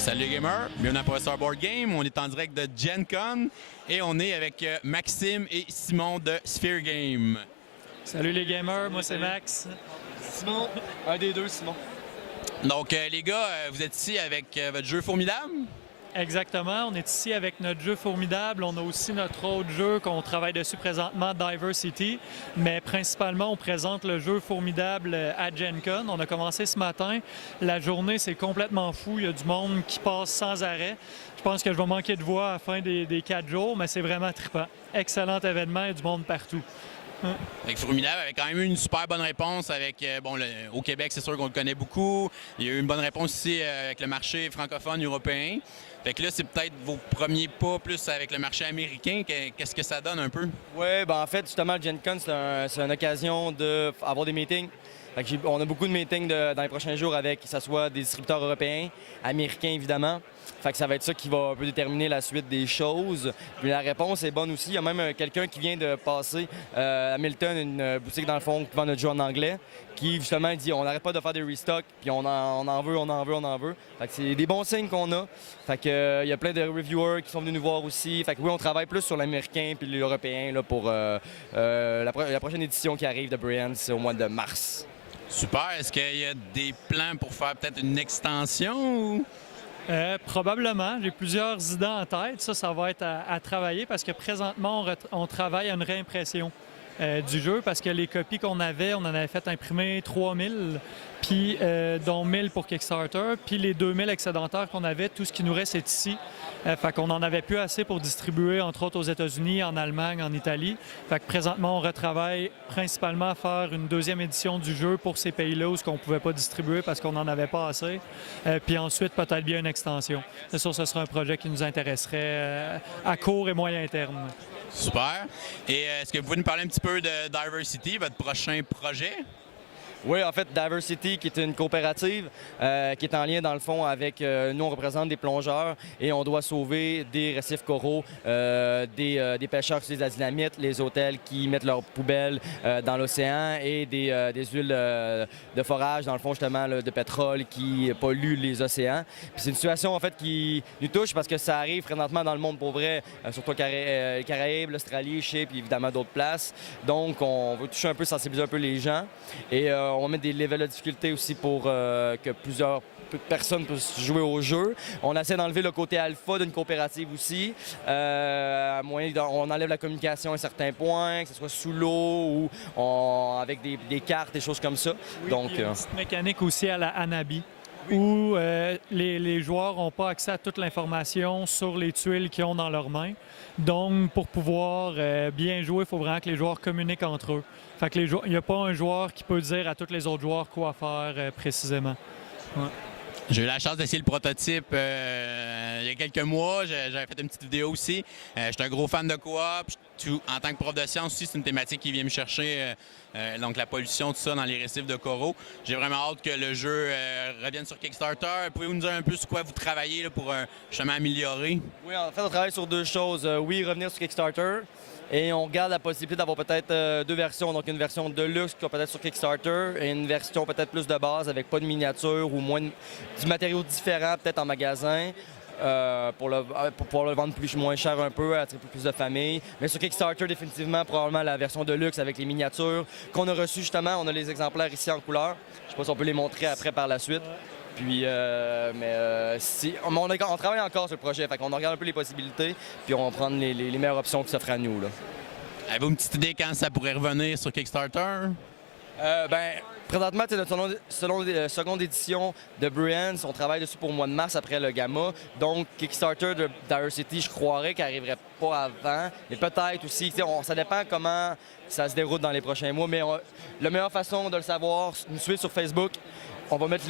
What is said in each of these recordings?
Salut les gamers, bienvenue à Professeur Board Game. On est en direct de Gen Con et on est avec Maxime et Simon de Sphere Game. Salut les gamers, moi c'est Max. Simon, un des deux, Simon. Donc les gars, vous êtes ici avec votre jeu formidable? Exactement, on est ici avec notre jeu formidable. On a aussi notre autre jeu qu'on travaille dessus présentement, Diversity. Mais principalement, on présente le jeu formidable à Gen Con. On a commencé ce matin. La journée, c'est complètement fou. Il y a du monde qui passe sans arrêt. Je pense que je vais manquer de voix à la fin des 4 jours, mais c'est vraiment trippant. Excellent événement, il y a du monde partout. Avec Formidable, avec quand même eu une super bonne réponse avec, au Québec, c'est sûr qu'on le connaît beaucoup. Il y a eu une bonne réponse ici avec le marché francophone européen. Fait que là, c'est peut-être vos premiers pas plus avec le marché américain. Qu'est-ce que ça donne un peu? Oui, ben en fait, justement, Gen Con, c'est une occasion d'avoir des meetings. On a beaucoup de meetings dans les prochains jours avec, que ce soit des distributeurs européens, américains évidemment. Fait que ça va être ça qui va un peu déterminer la suite des choses. Puis la réponse est bonne aussi. Il y a même quelqu'un qui vient de passer à Milton, une boutique dans le fond qui vend notre jeu en anglais, qui justement dit on n'arrête pas de faire des restocks, puis on en veut. Fait que c'est des bons signes qu'on a. Fait que il y a plein de reviewers qui sont venus nous voir aussi. Fait que oui, on travaille plus sur l'américain puis l'européen là, pour la prochaine édition qui arrive de Brian, c'est au mois de mars. Super. Est-ce qu'il y a des plans pour faire peut-être une extension ou... Probablement. J'ai plusieurs idées en tête. Ça va être à travailler parce que présentement, on travaille à une réimpression du jeu parce que les copies qu'on avait, on en avait fait imprimer 3000, puis dont 1000 pour Kickstarter, puis les 2000 excédentaires qu'on avait, tout ce qui nous reste est ici. Fait qu'on n'en avait plus assez pour distribuer, entre autres aux États-Unis, en Allemagne, en Italie. Fait que présentement, on retravaille principalement à faire une deuxième édition du jeu pour ces pays-là où on ne pouvait pas distribuer parce qu'on n'en avait pas assez. Puis ensuite, peut-être bien une extension. C'est sûr, ce sera un projet qui nous intéresserait à court et moyen terme. Super. Et est-ce que vous pouvez nous parler un petit peu de Diversity, votre prochain projet? Oui, en fait, Diversity, qui est une coopérative qui est en lien, dans le fond, avec... nous, on représente des plongeurs et on doit sauver des récifs coraux, des pêcheurs qui utilisent la dynamite, les hôtels qui mettent leurs poubelles dans l'océan et des huiles de forage, dans le fond, justement, là, de pétrole qui polluent les océans. Puis c'est une situation, en fait, qui nous touche parce que ça arrive présentement dans le monde pour vrai, surtout les Caraïbes, l'Australie, Chypre, puis évidemment d'autres places. Donc, on veut toucher un peu, sensibiliser un peu les gens. Et on va mettre des levels de difficulté aussi pour que plusieurs personnes puissent jouer au jeu. On essaie d'enlever le côté alpha d'une coopérative aussi. On enlève la communication à un certain point, que ce soit sous l'eau ou avec des cartes, des choses comme ça. Oui, donc, il y a une petite mécanique aussi à la Hanabi, où les joueurs n'ont pas accès à toute l'information sur les tuiles qu'ils ont dans leurs mains. Donc, pour pouvoir bien jouer, il faut vraiment que les joueurs communiquent entre eux. Fait que il n'y a pas un joueur qui peut dire à tous les autres joueurs quoi faire précisément. Ouais. J'ai eu la chance d'essayer le prototype il y a quelques mois. J'avais fait une petite vidéo aussi. J'étais un gros fan de coop. En tant que prof de sciences aussi, c'est une thématique qui vient me chercher. Donc la pollution, tout ça, dans les récifs de coraux. J'ai vraiment hâte que le jeu revienne sur Kickstarter. Pouvez-vous nous dire un peu sur quoi vous travaillez là, pour justement améliorer? Oui, en fait, on travaille sur deux choses. Oui, revenir sur Kickstarter. Et on regarde la possibilité d'avoir peut-être deux versions. Donc, une version de luxe qui va peut-être sur Kickstarter et une version peut-être plus de base avec pas de miniature ou moins du matériau différent, peut-être en magasin. Pour pouvoir le vendre moins cher un peu, attirer plus de familles. Mais sur Kickstarter, définitivement, probablement la version de luxe avec les miniatures qu'on a reçues justement. On a les exemplaires ici en couleur. Je ne sais pas si on peut les montrer après par la suite. Puis, on travaille encore sur le projet, fait qu'on regarde un peu les possibilités, puis on va prendre les meilleures options qui s'offrent à nous. Avez-vous une petite idée quand ça pourrait revenir sur Kickstarter? Présentement, c'est notre seconde édition de Brian. On travaille dessus pour le mois de mars après le Gamma. Donc, Kickstarter de Diversity, je croirais qu'il n'arriverait pas avant. Mais peut-être aussi, ça dépend comment ça se déroule dans les prochains mois. Mais la meilleure façon de le savoir, nous suivre sur Facebook. On va mettre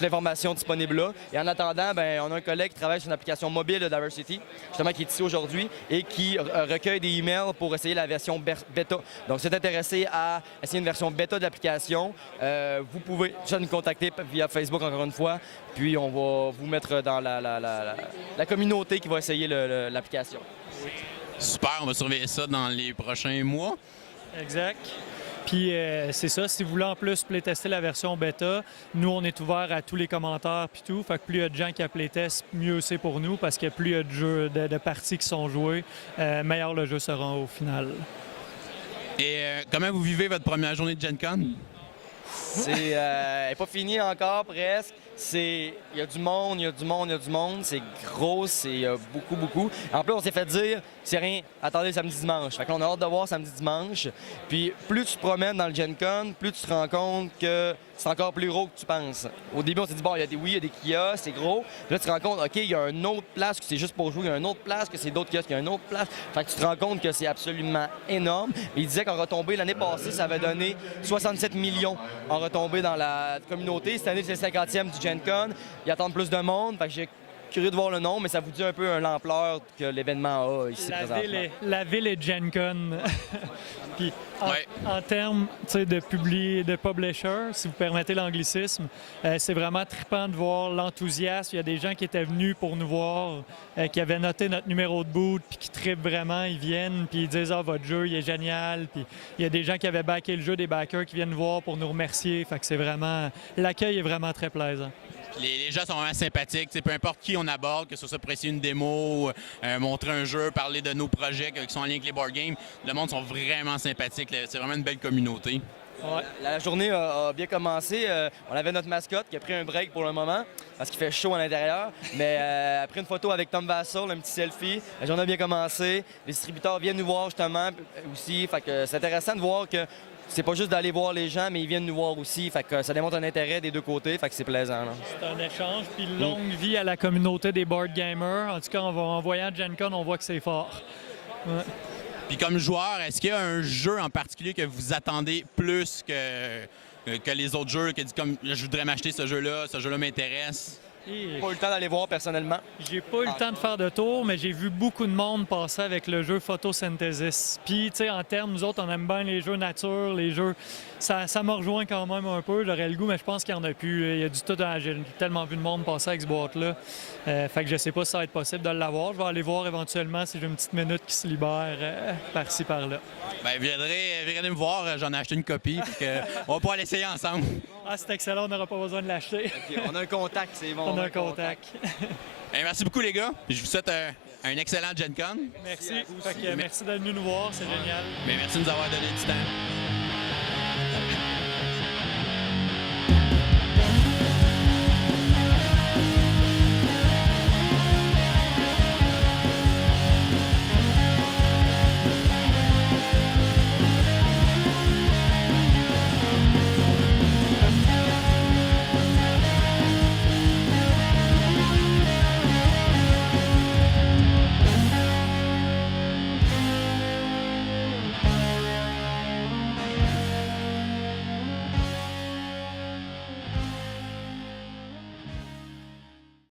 l'information disponible là. Et en attendant, on a un collègue qui travaille sur une application mobile de Diversity, justement qui est ici aujourd'hui, et qui recueille des emails pour essayer la version bêta. Donc, si vous êtes intéressé à essayer une version bêta de l'application, vous pouvez déjà nous contacter via Facebook encore une fois, puis on va vous mettre dans la communauté qui va essayer l'application. Super, on va surveiller ça dans les prochains mois. Exact. Puis c'est ça, si vous voulez en plus playtester la version bêta, nous on est ouvert à tous les commentaires puis tout. Fait que plus il y a de gens qui playtestent, mieux c'est pour nous parce que plus il y a de jeux, de parties qui sont jouées, meilleur le jeu sera au final. Et comment vous vivez votre première journée de Gen Con? C'est pas fini encore, presque. Il y a du monde, il y a du monde, il y a du monde. C'est gros, c'est beaucoup, beaucoup. En plus, on s'est fait dire, c'est rien, attendez samedi, dimanche. Fait que là, on a hâte de voir samedi, dimanche. Puis plus tu te promènes dans le Gen Con, plus tu te rends compte que c'est encore plus gros que tu penses. Au début, on s'est dit, bon, il y a des kiosques, c'est gros. Puis là, tu te rends compte, OK, il y a une autre place que c'est juste pour jouer, il y a une autre place que c'est d'autres kiosques, il y a une autre place. Fait que tu te rends compte que c'est absolument énorme. Il disait qu'en retombée, l'année passée, ça avait donné 67 millions en retombée dans la communauté. Cette année, c'est le 50e du Gen Con. Ils attendent plus de monde. Fait que j'ai curieux de voir le nom, mais ça vous dit un peu l'ampleur que l'événement a ici présentement. La ville est Gen Con. Puis Ouais. en termes de publisher, si vous permettez l'anglicisme, c'est vraiment trippant de voir l'enthousiasme. Il y a des gens qui étaient venus pour nous voir, qui avaient noté notre numéro de boot, puis qui trippent vraiment. Ils viennent, puis ils disent « Ah, votre jeu, il est génial ». Puis il y a des gens qui avaient backé le jeu, des backers qui viennent nous voir pour nous remercier. Fait que c'est vraiment... L'accueil est vraiment très plaisant. Les gens sont vraiment sympathiques. Peu importe qui on aborde, que ce soit pour essayer une démo, montrer un jeu, parler de nos projets qui sont en lien avec les board games, le monde sont vraiment sympathiques. C'est vraiment une belle communauté. Ouais. La journée a bien commencé. On avait notre mascotte qui a pris un break pour le moment parce qu'il fait chaud à l'intérieur. Mais après une photo avec Tom Vassell, un petit selfie, la journée a bien commencé. Les distributeurs viennent nous voir justement aussi. Fait que c'est intéressant de voir que c'est pas juste d'aller voir les gens, mais ils viennent nous voir aussi. Fait que ça démontre un intérêt des deux côtés. Fait que c'est plaisant. Là. C'est un échange, puis longue vie à la communauté des board gamers. En tout cas, en voyant Gen Con, on voit que c'est fort. Ouais. Puis comme joueur, est-ce qu'il y a un jeu en particulier que vous attendez plus que les autres jeux, que dit comme je voudrais m'acheter ce jeu-là m'intéresse? J'ai pas eu le temps d'aller voir personnellement. J'ai pas eu le temps de faire de tour, mais j'ai vu beaucoup de monde passer avec le jeu Photosynthesis. Puis, tu sais, en termes, nous autres, on aime bien les jeux nature, les jeux... Ça me rejoint quand même un peu. J'aurais le goût, mais je pense qu'il y en a plus. Il y a du tout... J'ai tellement vu de monde passer avec ce boîte-là. Fait que je sais pas si ça va être possible de l'avoir. Je vais aller voir éventuellement si j'ai une petite minute qui se libère par-ci, par-là. Bien, viendrez me voir. J'en ai acheté une copie. On va pouvoir l'essayer ensemble. Ah, c'est excellent. On n'aura pas besoin de l'acheter. Okay, on a un contact, c'est bon. On a un contact. Bien, merci beaucoup, les gars. Je vous souhaite un excellent Gen Con. Merci. Merci d'être venu nous voir. C'est génial. Bien, merci de nous avoir donné du temps.